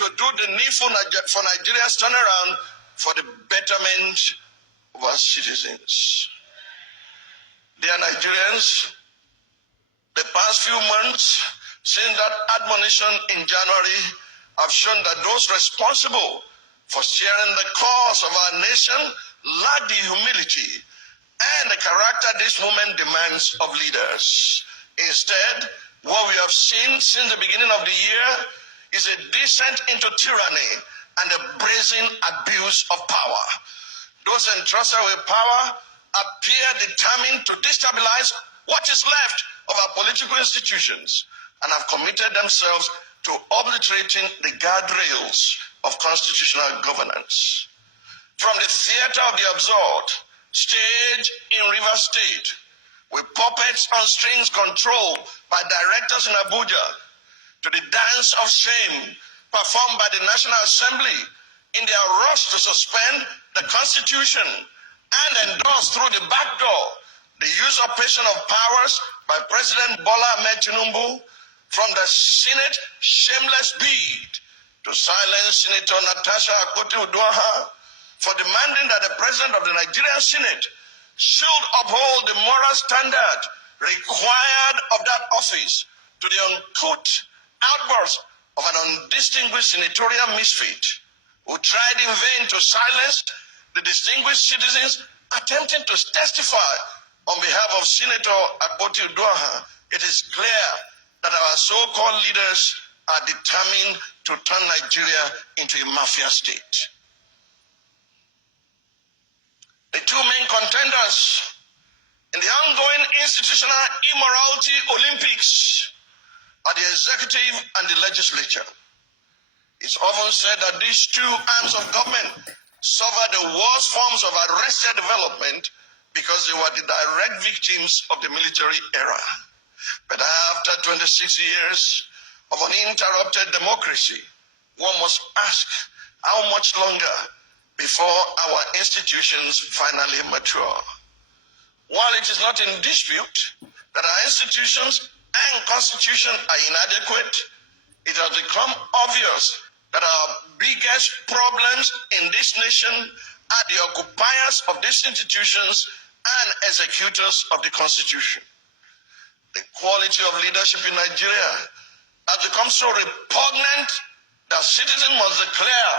to do the needful for Nigeria's turnaround for the betterment of our citizens. Dear Nigerians, the past few months since that admonition in January have shown that those responsible for steering the course of our nation lack the humility and the character this moment demands of leaders. Instead, what we have seen since the beginning of the year is a descent into tyranny and a brazen abuse of power. Those entrusted with power appear determined to destabilize what is left of our political institutions and have committed themselves to obliterating the guardrails of constitutional governance. From the theater of the absurd, staged in Rivers State, with puppets on strings controlled by directors in Abuja, to the dance of shame performed by the National Assembly in their rush to suspend the Constitution and endorse through the back door the usurpation of powers by President Bola Ahmed Tinubu, from the Senate shameless bid to silence Senator Natasha Akpabio for demanding that the President of the Nigerian Senate should uphold the moral standard required of that office, to the uncouth outburst of an undistinguished senatorial misfit who tried in vain to silence the distinguished citizens attempting to testify on behalf of Senator Akpabio. It is clear that our so-called leaders are determined to turn Nigeria into a mafia state. The two main contenders in the ongoing institutional immorality Olympics are the executive and the legislature. It's often said that these two arms of government suffered the worst forms of arrested development because they were the direct victims of the military era. But after 26 years of uninterrupted democracy, one must ask how much longer before our institutions finally mature. While it is not in dispute that our institutions and constitution are inadequate, it has become obvious that our biggest problems in this nation are the occupiers of these institutions and executors of the Constitution. The quality of leadership in Nigeria has become so repugnant that citizens must declare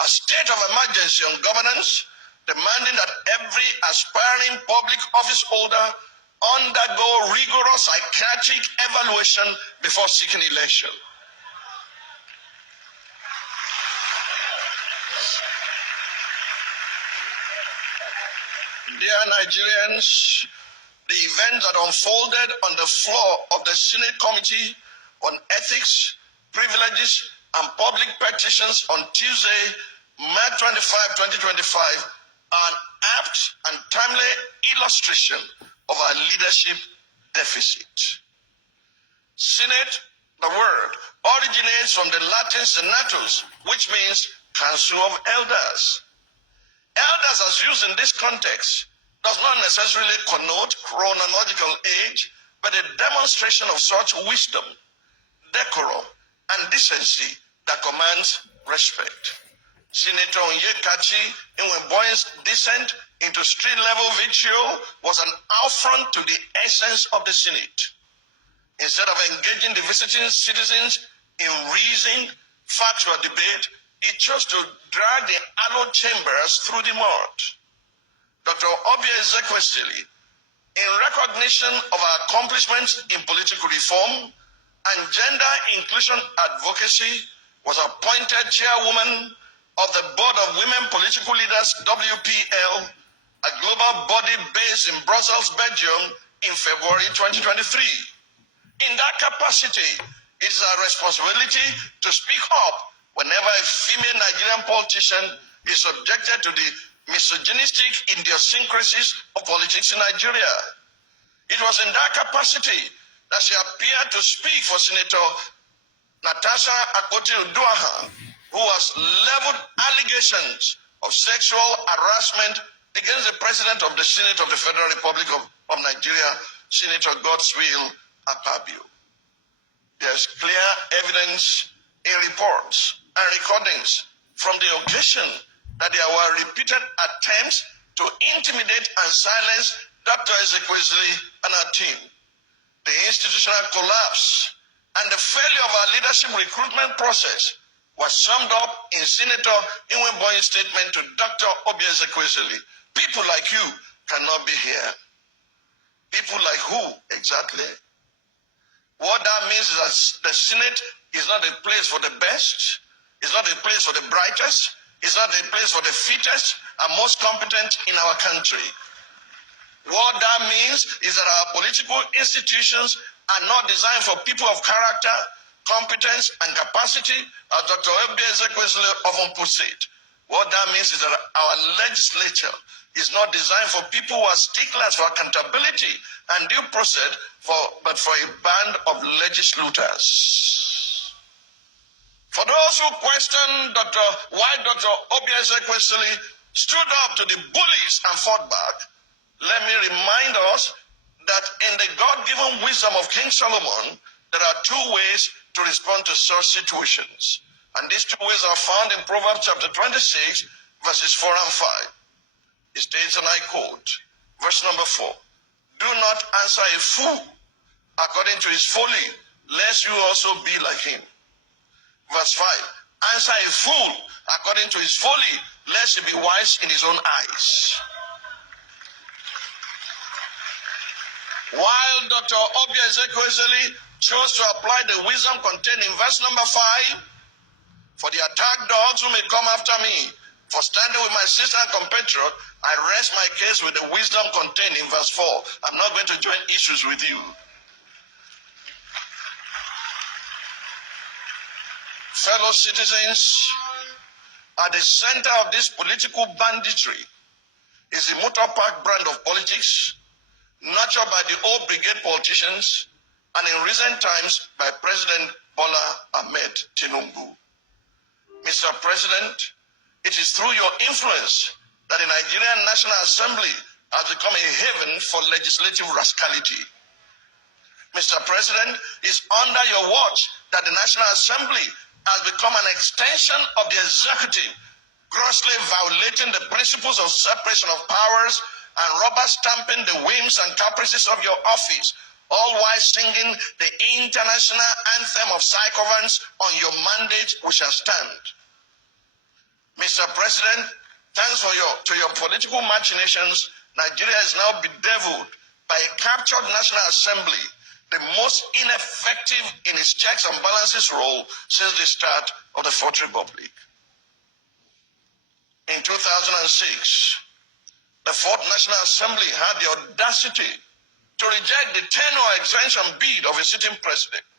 a state of emergency on governance, demanding that every aspiring public office holder undergo rigorous psychiatric evaluation before seeking election. Dear Nigerians, the events that unfolded on the floor of the Senate Committee on Ethics, Privileges, and Public Petitions on Tuesday, March 25, 2025, are an apt and timely illustration of our leadership deficit. Senate, the word, originates from the Latin senatus, which means Council of Elders. Elders, as used in this context, does not necessarily connote chronological age, but a demonstration of such wisdom, decorum, and decency that commands respect. Senator Nwebonyi's descent into street-level vitriol was an affront to the essence of the Senate. Instead of engaging the visiting citizens in reason, factual debate, he chose to drag the hallowed chambers through the mud. Dr. Obia Ezekwesili, in recognition of our accomplishments in political reform and gender inclusion advocacy, was appointed chairwoman of the Board of Women Political Leaders, WPL, a global body based in Brussels, Belgium, in February 2023. In that capacity, it is our responsibility to speak up whenever a female Nigerian politician is subjected to the misogynistic idiosyncrasies of politics in Nigeria. It was in that capacity that she appeared to speak for Senator Natasha Akpabio, who has leveled allegations of sexual harassment against the President of the Senate of the Federal Republic of Nigeria, Senator Akpabio. There's clear evidence in reports and recordings from the occasion that there were repeated attempts to intimidate and silence Dr. Ezekwesili and our team. The institutional collapse and the failure of our leadership recruitment process was summed up in Senator Nwebonyi's statement to Dr. Obi Ezekwesili. People like you cannot be here. People like who exactly? What that means is that the Senate is not a place for the best, it's not a place for the brightest, it's not a place for the fittest and most competent in our country. What that means is that our political institutions are not designed for people of character, competence, and capacity, as Dr. Obi Ezekwesili often puts it. What that means is that our legislature is not designed for people who are sticklers for accountability and due process, but for a band of legislators. For those who question why Dr. Obi Ezekwesili stood up to the bullies and fought back, let me remind us that in the God-given wisdom of King Solomon, there are two ways to respond to such situations. And these two ways are found in Proverbs chapter 26, verses 4 and 5. It states, and I quote, verse number 4, do not answer a fool according to his folly, lest you also be like him. Verse 5, answer a fool according to his folly, lest he be wise in his own eyes. While Dr. Obi Ezekwesili chose to apply the wisdom contained in verse number 5, for the attack dogs who may come after me, for standing with my sister and compatriot, I rest my case with the wisdom contained in verse 4. I'm not going to join issues with you. Fellow citizens, at the center of this political banditry is the motor park brand of politics, nurtured by the old brigade politicians, and in recent times by President Bola Ahmed Tinubu. Mr. President, it is through your influence that the Nigerian National Assembly has become a haven for legislative rascality. Mr. President, it's under your watch that the National Assembly has become an extension of the executive, grossly violating the principles of separation of powers and rubber stamping the whims and caprices of your office, all while singing the international anthem of sycophants on your mandate we shall stand. Mr. President, thanks to your political machinations, Nigeria is now bedeviled by a captured National Assembly, the most ineffective in its checks and balances role since the start of the Fourth Republic. In 2006, the Fourth National Assembly had the audacity to reject the tenure extension bid of a sitting president.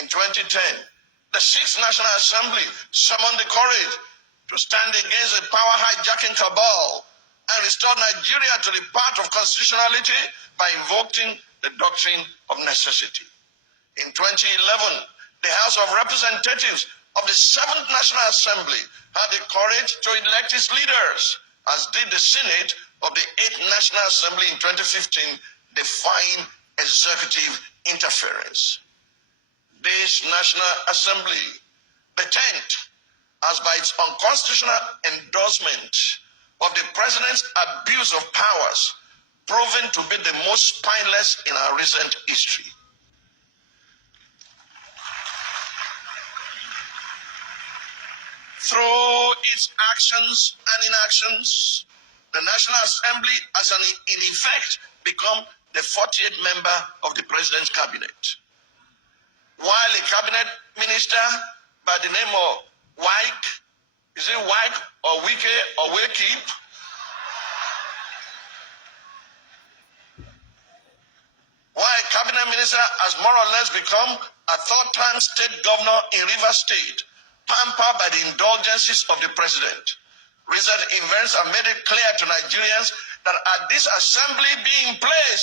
In 2010, the Sixth National Assembly summoned the courage to stand against a power hijacking cabal and restore Nigeria to the path of constitutionality by invoking the doctrine of necessity. In 2011, the House of Representatives of the Seventh National Assembly had the courage to elect its leaders, as did the Senate of the Eighth National Assembly in 2015, defying executive interference. This National Assembly, the 10th, has by its unconstitutional endorsement of the President's abuse of powers proven to be the most spineless in our recent history. Through its actions and inactions, the National Assembly has in effect become the 40th member of the President's cabinet. While a cabinet minister by the name of Wike, is it Wike or Wike or Wike? While a cabinet minister has more or less become a third-time state governor in Rivers State, pampered by the indulgences of the president. Recent events have made it clear to Nigerians that at this assembly being in place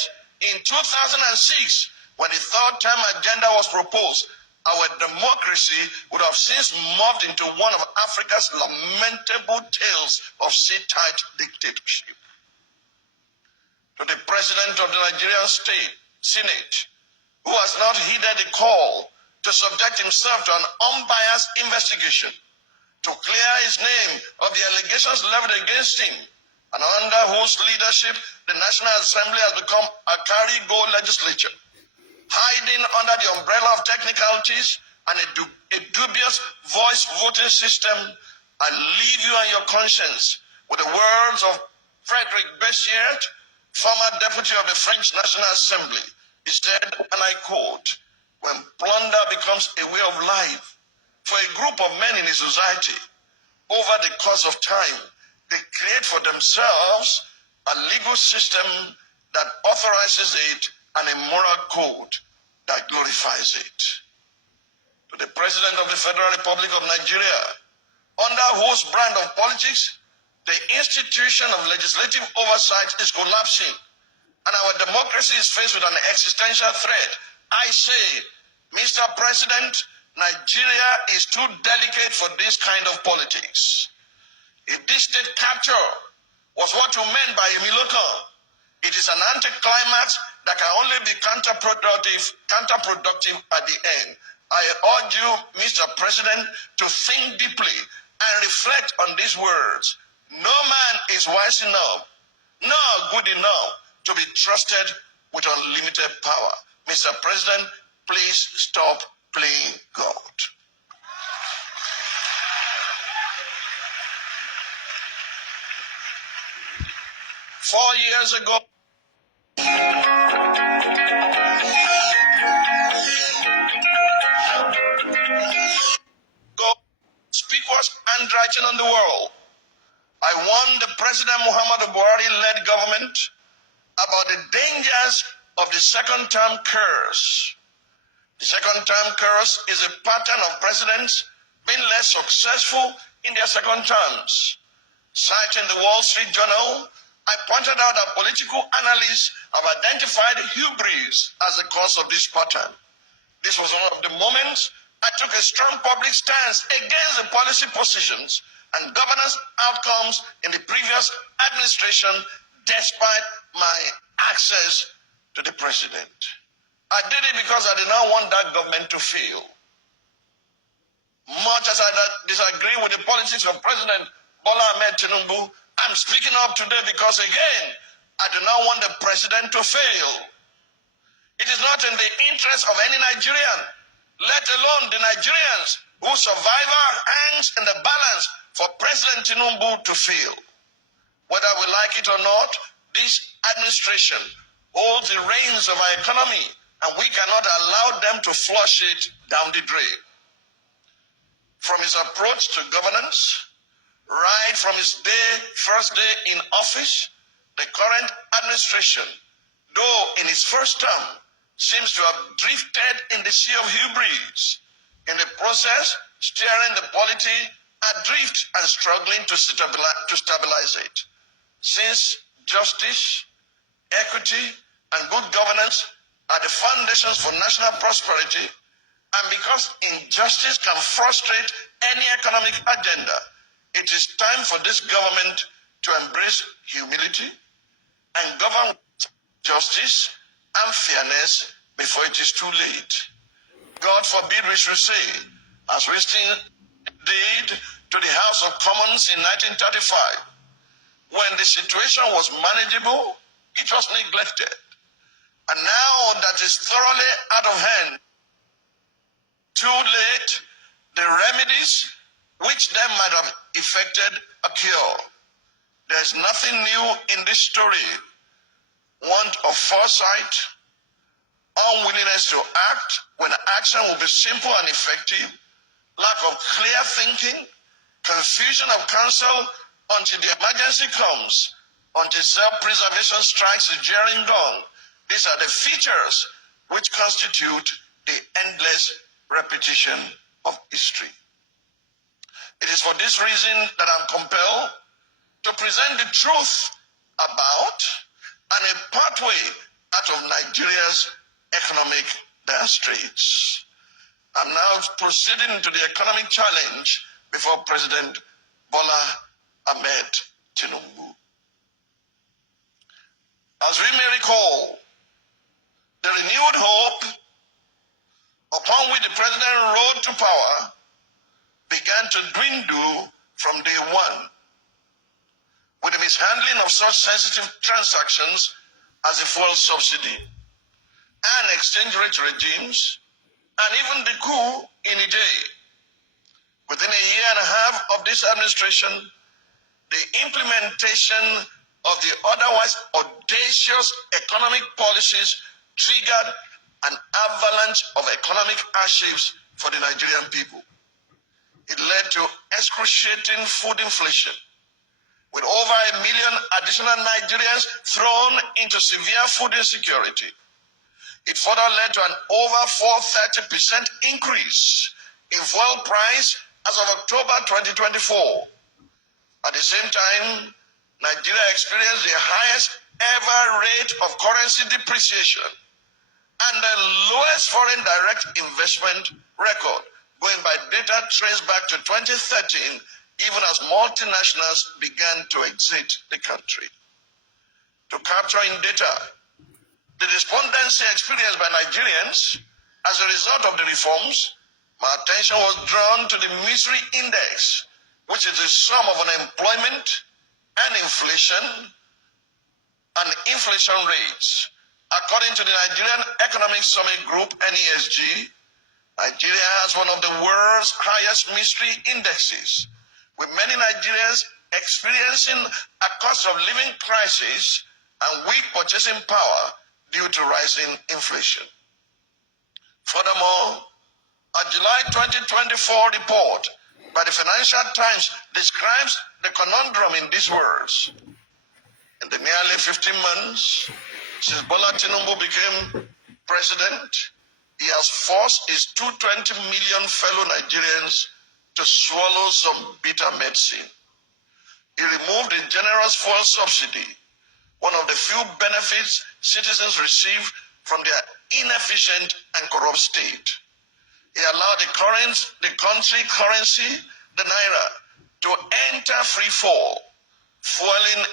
in 2006, when the third-term agenda was proposed, our democracy would have since morphed into one of Africa's lamentable tales of sit-tight dictatorship. To the president of the Nigerian Senate, who has not heeded the call to subject himself to an unbiased investigation, to clear his name of the allegations leveled against him, and under whose leadership the National Assembly has become a carry-go legislature, hiding under the umbrella of technicalities and a dubious voice voting system, and leave you and your conscience with the words of Frederic Bessiert, former deputy of the French National Assembly. He said, and I quote, "When plunder becomes a way of life for a group of men in a society, over the course of time, they create for themselves a legal system that authorizes it and a moral code that glorifies it." To the President of the Federal Republic of Nigeria, under whose brand of politics the institution of legislative oversight is collapsing and our democracy is faced with an existential threat, I say, Mr. President, Nigeria is too delicate for this kind of politics. If this state capture was what you meant by humiliation, it is an anticlimax that can only be counterproductive at the end. I urge you, Mr. President, to think deeply and reflect on these words. No man is wise enough, nor good enough to be trusted with unlimited power. Mr. President, please stop playing God. Four years ago, conspicuous handwriting on the wall, I warned the President Muhammadu Buhari-led government about the dangers of the second-term curse. The second-term curse is a pattern of presidents being less successful in their second terms. Citing the Wall Street Journal, I pointed out that political analysts have identified hubris as the cause of this pattern. This was one of the moments I took a strong public stance against the policy positions and governance outcomes in the previous administration, despite my access to the president. I did it because I did not want that government to fail. Much as I disagree with the politics of President Bola Ahmed Tinubu, I'm speaking up today because, again, I do not want the president to fail. It is not in the interest of any Nigerian, let alone the Nigerians whose survival hangs in the balance for President Tinubu to fail. Whether we like it or not, this administration holds the reins of our economy, and we cannot allow them to flush it down the drain. From his approach to governance, right from his first day in office, the current administration, though in its first term, seems to have drifted in the sea of hubris. In the process, steering the polity adrift and struggling to stabilize it. Since justice, equity, and good governance are the foundations for national prosperity, and because injustice can frustrate any economic agenda, it is time for this government to embrace humility and govern with justice and fairness before it is too late. God forbid we should say, as we still did to the House of Commons in 1935, when the situation was manageable, it was neglected. And now that is thoroughly out of hand, too late, the remedies which then might have effected a cure. There's nothing new in this story. Want of foresight, unwillingness to act when action will be simple and effective, lack of clear thinking, confusion of counsel until the emergency comes, until self-preservation strikes the jeering gong. These are the features which constitute the endless repetition of history. It is for this reason that I'm compelled to present the truth about and a pathway out of Nigeria's economic dire straits. I'm now proceeding to the economic challenge before President Bola Ahmed Tinubu. As we may recall, the renewed hope upon which the president rode to power began to dwindle from day one, with the mishandling of such sensitive transactions as the fuel subsidy and exchange rate regimes, and even the coup in Niger. Within a year and a half of this administration, the implementation of the otherwise audacious economic policies triggered an avalanche of economic hardships for the Nigerian people. It led to excruciating food inflation, with over 1 million additional Nigerians thrown into severe food insecurity. It further led to an over 430% increase in fuel price as of October 2024. At the same time, Nigeria experienced the highest ever rate of currency depreciation and the lowest foreign direct investment record, going by data traced back to 2013, even as multinationals began to exit the country. To capture in data the despondency experienced by Nigerians as a result of the reforms, my attention was drawn to the misery index, which is the sum of unemployment and inflation rates. According to the Nigerian Economic Summit Group, NESG, Nigeria has one of the world's highest misery indexes, with many Nigerians experiencing a cost of living crisis and weak purchasing power due to rising inflation. Furthermore, a July 2024 report by the Financial Times describes the conundrum in these words. In the nearly 15 months since Bola Tinubu became president, he has forced his 220 million fellow Nigerians to swallow some bitter medicine. He removed the generous fuel subsidy, one of the few benefits citizens receive from their inefficient and corrupt state. He allowed the country currency, the naira, to enter free fall, fueling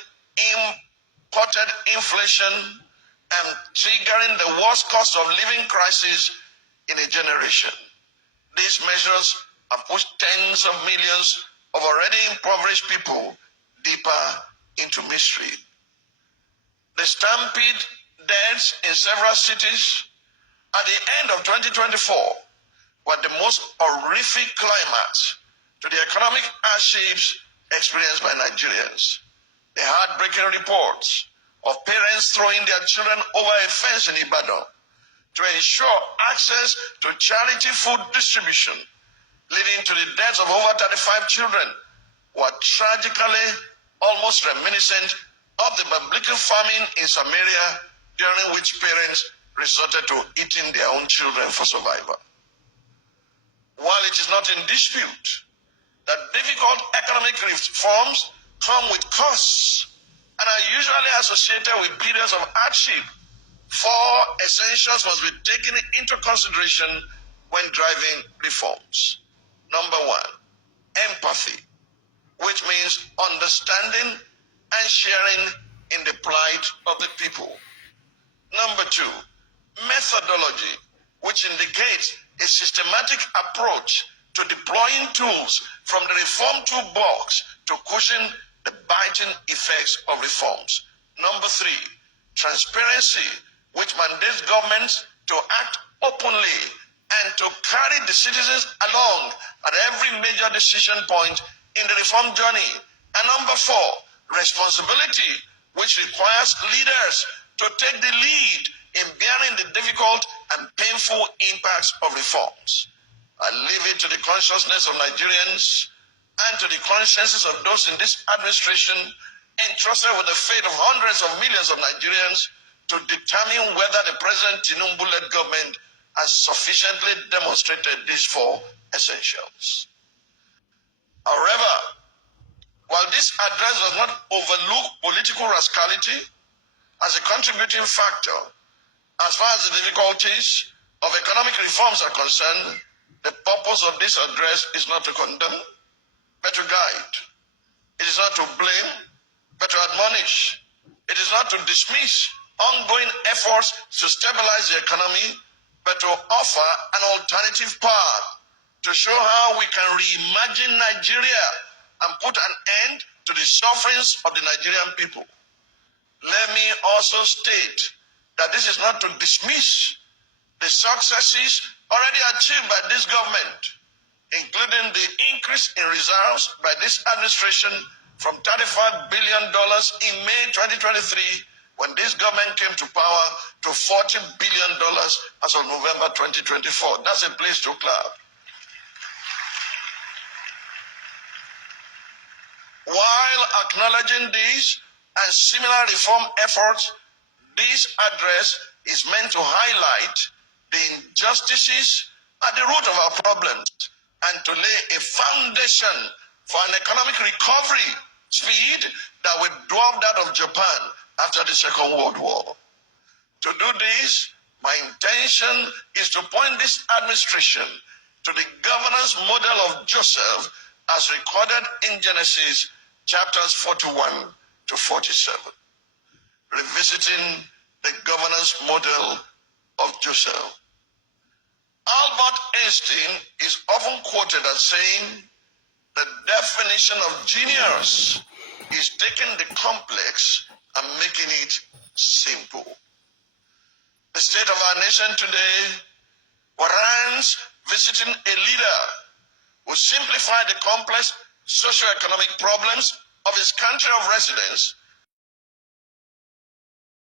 imported inflation and triggering the worst cost of living crisis in a generation. These measures have pushed tens of millions of already impoverished people deeper into misery. The stampede deaths in several cities at the end of 2024 were the most horrific climax to the economic hardships experienced by Nigerians. The heartbreaking reports of parents throwing their children over a fence in Ibadan to ensure access to charity food distribution, leading to the deaths of over 35 children, were tragically almost reminiscent of the biblical famine in Samaria, during which parents resorted to eating their own children for survival. While it is not in dispute that difficult economic reforms come with costs and are usually associated with periods of hardship, 4 essentials must be taken into consideration when driving reforms. Number 1, empathy, which means understanding and sharing in the plight of the people. Number 2, methodology, which indicates a systematic approach to deploying tools from the reform toolbox to cushion the biting effects of reforms. Number 3, transparency, which mandates governments to act openly and to carry the citizens along at every major decision point in the reform journey. And number 4, responsibility, which requires leaders to take the lead in bearing the difficult and painful impacts of reforms. I leave it to the consciousness of Nigerians and to the consciences of those in this administration entrusted with the fate of hundreds of millions of Nigerians to determine whether the President Tinubu-led government has sufficiently demonstrated these 4 essentials. However, while this address does not overlook political rascality as a contributing factor, as far as the difficulties of economic reforms are concerned, the purpose of this address is not to condemn, but to guide. It is not to blame, but to admonish. It is not to dismiss ongoing efforts to stabilize the economy, but to offer an alternative path to show how we can reimagine Nigeria and put an end to the sufferings of the Nigerian people. Let me also state that this is not to dismiss the successes already achieved by this government, including the increase in reserves by this administration from $35 billion in May 2023, when this government came to power, to $40 billion as of November 2024. That's a place to clap. While acknowledging these and similar reform efforts, this address is meant to highlight the injustices at the root of our problems and to lay a foundation for an economic recovery speed that will dwarf that of Japan after the Second World War. To do this, my intention is to point this administration to the governance model of Joseph as recorded in Genesis chapters 41 to 47, revisiting the governance model of Joseph. Albert Einstein is often quoted as saying, the definition of genius is taking the complex and making it simple. The state of our nation today warrants visiting a leader who simplified the complex socio-economic problems of his country of residence